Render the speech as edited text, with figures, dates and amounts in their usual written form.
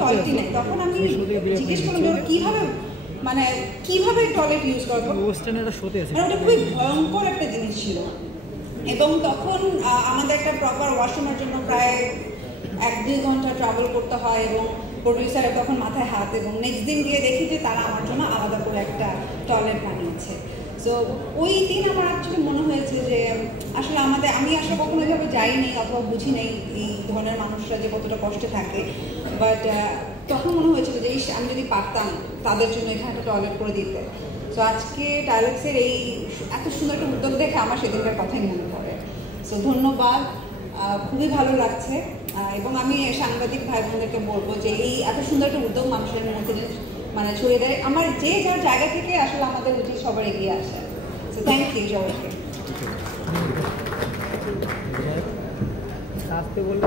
টয়লেটই নেই। তখন আমি জিজ্ঞেস করলাম যে কীভাবে মানে কীভাবে টয়লেট ইউজ করবো, ওটা খুবই ভয়ঙ্কর একটা জিনিস ছিল। এবং তখন আমাদের একটা প্রপার ওয়াশরুমের জন্য প্রায় 1-2 ঘন্টা ট্রাভেল করতে হয় এবং প্রডিউসারের তখন মাথায় হাত, এবং নেক্সট দিন গিয়ে দেখি যে তারা আমার জন্য আলাদা করে একটা টয়লেট বানিয়েছে। সো ওই দিন আমার অ্যাকচুয়ালি মনে হয়েছে যে আসলে আমি আসলে কখনো এভাবে যাইনি অথবা বুঝি নেই এই ধরনের মানুষরা যে কতটা কষ্টে থাকে, বাট তখন মনে হয়েছিল যে আমি যদি পারতাম তাদের জন্য এখানে একটা টয়লেট করে দিতে। সো আজকে টাইলেক্সের এই এত সুন্দর একটা উদ্যোগ দেখে আমার সেদিনকার কথাই মনে পড়ে। সো ধন্যবাদ, খুবই ভালো লাগছে। এবং আমি সাংবাদিক ভাই বোনদেরকে বলবো যে এই এত সুন্দর একটা উদ্যোগ মানুষের মধ্যে মানে ছড়িয়ে দেয়, আমার যে যার জায়গা থেকে আসলে আমাদের উচিত সবার এগিয়ে আসে। সো থ্যাংক ইউ সবাইকে। আসতে বললে